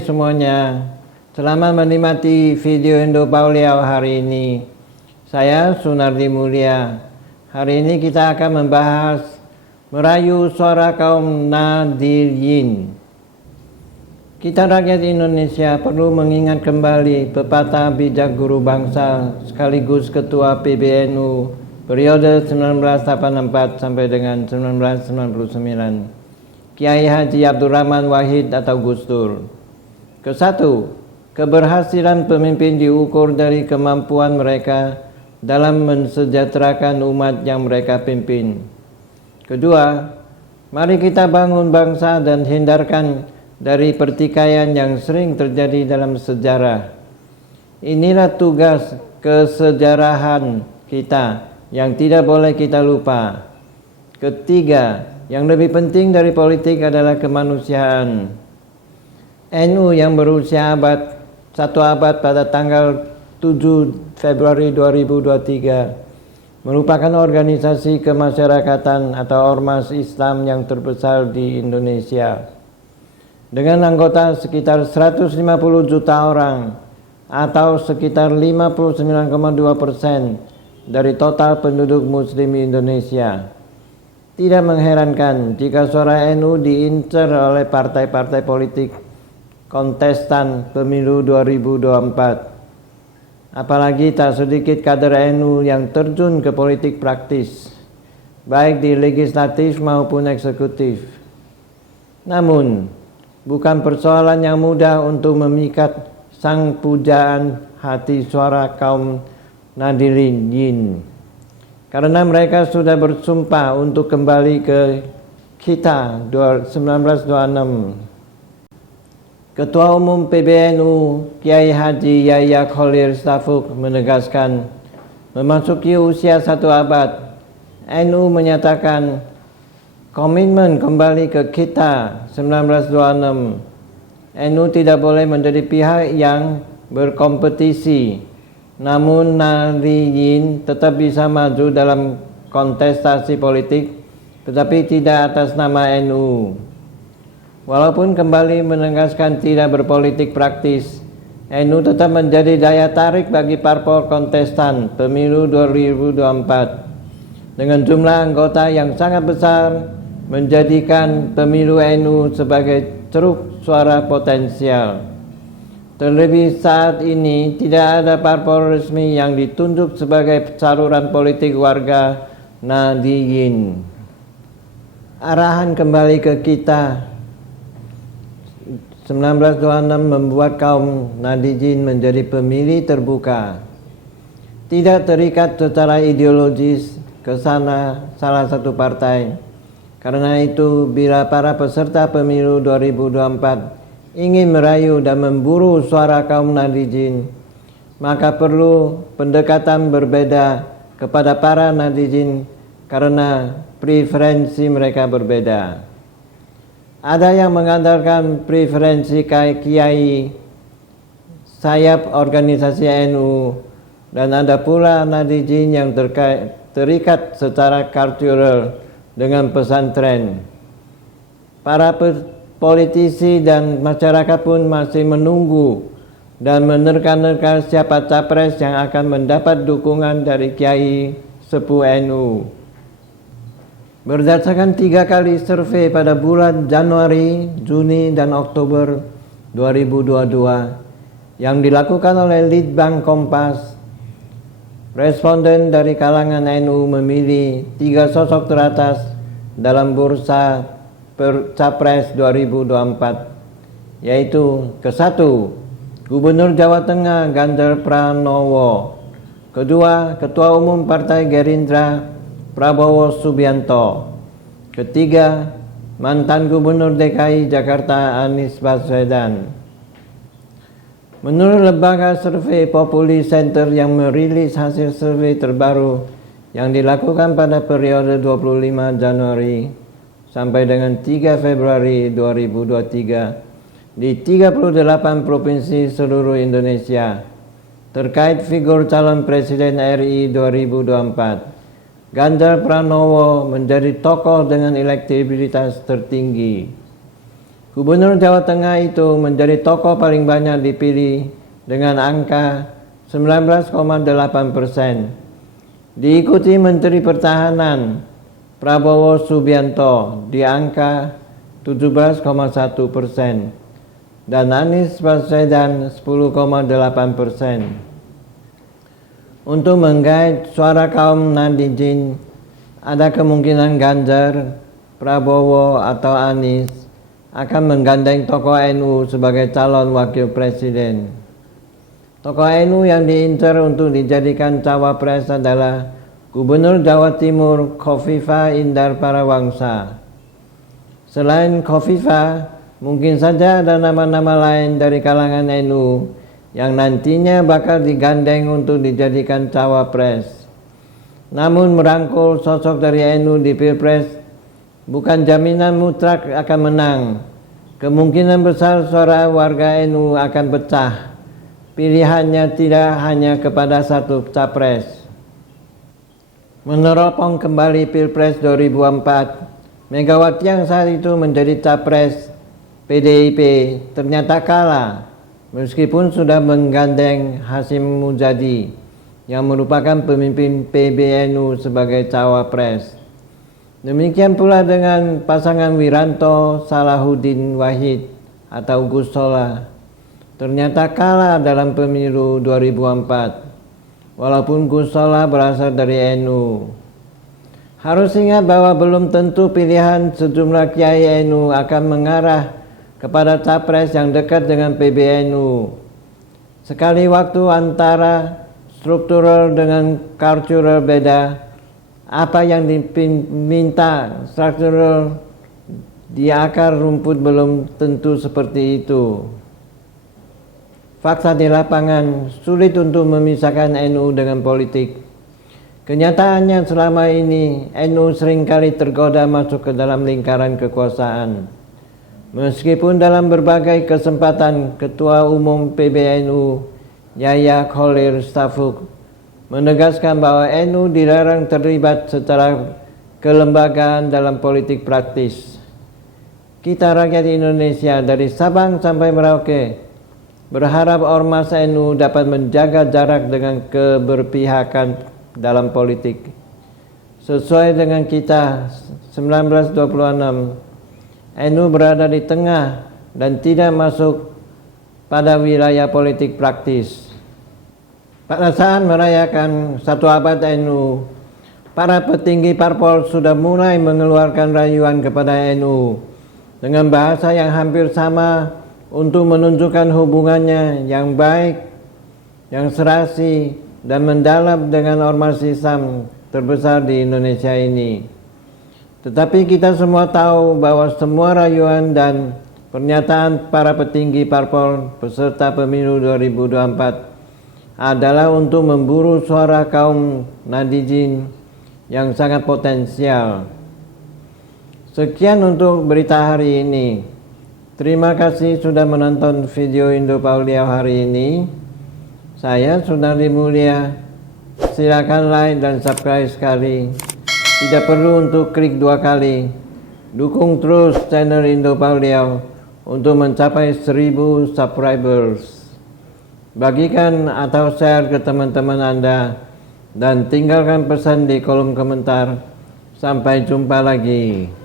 Hai semuanya, selamat menikmati video Indo Pauliau hari ini. Saya Sunardi Mulia. Hari ini kita akan membahas merayu suara kaum Nahdiyin. Kita rakyat Indonesia perlu mengingat kembali pepatah bijak guru bangsa sekaligus ketua PBNU periode 1984 sampai dengan 1999. Kiai Haji Abdurrahman Wahid atau Gus Dur. Kesatu, keberhasilan pemimpin diukur dari kemampuan mereka dalam mensejahterakan umat yang mereka pimpin. Kedua, mari kita bangun bangsa dan hindarkan dari pertikaian yang sering terjadi dalam sejarah. Inilah tugas kesejarahan kita yang tidak boleh kita lupa. Ketiga, yang lebih penting dari politik adalah kemanusiaan. NU yang berusia satu abad pada tanggal 7 Februari 2023 merupakan organisasi kemasyarakatan atau ormas Islam yang terbesar di Indonesia. Dengan anggota sekitar 150 juta orang atau sekitar 59,2% dari total penduduk muslim Indonesia. Tidak mengherankan jika suara NU diincar oleh partai-partai politik kontestan pemilu 2024. Apalagi tak sedikit kader NU yang terjun ke politik praktis, baik di legislatif maupun eksekutif. Namun, bukan persoalan yang mudah untuk memikat sang pujaan hati suara kaum Nahdiyin. Karena mereka sudah bersumpah untuk kembali ke kita 1926. Ketua Umum PBNU Kiai Haji Yahya Khalil Stakuf menegaskan, memasuki usia satu abad, NU menyatakan komitmen kembali ke kita 1926. NU tidak boleh menjadi pihak yang berkompetisi. Namun Nahdiyin tetap bisa maju dalam kontestasi politik, tetapi tidak atas nama NU. Walaupun kembali menegaskan tidak berpolitik praktis, NU tetap menjadi daya tarik bagi parpol kontestan pemilu 2024. Dengan jumlah anggota yang sangat besar, menjadikan pemilu NU sebagai ceruk suara potensial. Terlebih saat ini tidak ada parpol resmi yang ditunjuk sebagai saluran politik warga Nahdiyin. Arahan kembali ke kita 1926 membuat kaum Nahdiyin menjadi pemilih terbuka. Tidak terikat secara ideologis ke salah satu partai. Karena itu bila para peserta pemilu 2024 ingin merayu dan memburu suara kaum Nahdiyin, maka perlu pendekatan berbeda kepada para Nahdiyin karena preferensi mereka berbeda. Ada yang mengandalkan preferensi kiai sayap organisasi NU, dan ada pula Nahdiyin yang terikat secara kultural dengan pesantren. Para politisi dan masyarakat pun masih menunggu dan menerka-nerka siapa capres yang akan mendapat dukungan dari kiai sepuh NU. Berdasarkan 3 kali survei pada bulan Januari, Juni, dan Oktober 2022 yang dilakukan oleh Litbang Kompas, responden dari kalangan NU memilih 3 sosok teratas dalam bursa Capres 2024, yaitu ke-1 Gubernur Jawa Tengah Ganjar Pranowo, kedua Ketua Umum Partai Gerindra Prabowo Subianto, ketiga mantan Gubernur DKI Jakarta Anies Baswedan. Menurut lembaga survei Populi Center yang merilis hasil survei terbaru yang dilakukan pada periode 25 Januari sampai dengan 3 Februari 2023 di 38 provinsi seluruh Indonesia terkait figur calon Presiden RI 2024. Ganjar Pranowo menjadi tokoh dengan elektabilitas tertinggi. Gubernur Jawa Tengah itu menjadi tokoh paling banyak dipilih dengan angka 19,8%. Diikuti Menteri Pertahanan Prabowo Subianto di angka 17,1% dan Anies Baswedan 10,8%. Untuk menggait suara kaum netizen, ada kemungkinan Ganjar, Prabowo atau Anies akan menggandeng tokoh NU sebagai calon wakil presiden. Tokoh NU yang diincar untuk dijadikan cawapres adalah Gubernur Jawa Timur Khofifah Indar Parawangsa. Selain Khofifah, mungkin saja ada nama-nama lain dari kalangan NU yang nantinya bakal digandeng untuk dijadikan cawapres. Namun merangkul sosok dari NU di Pilpres bukan jaminan mutlak akan menang. Kemungkinan besar suara warga NU akan pecah. Pilihannya tidak hanya kepada satu capres. Meneropong kembali Pilpres 2004, Megawati yang saat itu menjadi capres PDIP ternyata kalah meskipun sudah menggandeng Hasyim Muzadi yang merupakan pemimpin PBNU sebagai cawapres. Demikian pula dengan pasangan Wiranto Salahuddin Wahid atau Gus Solah. Ternyata kalah dalam pemilu 2004, walaupun Gus Solah berasal dari NU. Harus ingat bahwa belum tentu pilihan sejumlah kiai NU akan mengarah kepada capres yang dekat dengan PBNU. Sekali waktu antara struktural dengan cultural beda, apa yang diminta struktural di akar rumput belum tentu seperti itu. Fakta di lapangan sulit untuk memisahkan NU dengan politik. Kenyataannya selama ini NU seringkali tergoda masuk ke dalam lingkaran kekuasaan. Meskipun dalam berbagai kesempatan Ketua Umum PBNU Yahya Khalil Stakuf menegaskan bahwa NU dilarang terlibat secara kelembagaan dalam politik praktis. Kita rakyat Indonesia dari Sabang sampai Merauke berharap Ormas NU dapat menjaga jarak dengan keberpihakan dalam politik. Sesuai dengan kita 1926, NU berada di tengah dan tidak masuk pada wilayah politik praktis. Pada saat merayakan 1 abad NU, para petinggi parpol sudah mulai mengeluarkan rayuan kepada NU dengan bahasa yang hampir sama untuk menunjukkan hubungannya yang baik, yang serasi dan mendalam dengan ormas Islam terbesar di Indonesia ini. Tetapi kita semua tahu bahwa semua rayuan dan pernyataan para petinggi parpol peserta pemilu 2024 adalah untuk memburu suara kaum netizen yang sangat potensial. Sekian untuk berita hari ini. Terima kasih sudah menonton video Indo Pauliau hari ini. Saya Sunardi Mulia. Silakan like dan subscribe sekali. Tidak perlu untuk klik 2 kali. Dukung terus channel Indo Pauliau untuk mencapai 1000 subscribers. Bagikan atau share ke teman-teman Anda dan tinggalkan pesan di kolom komentar. Sampai jumpa lagi.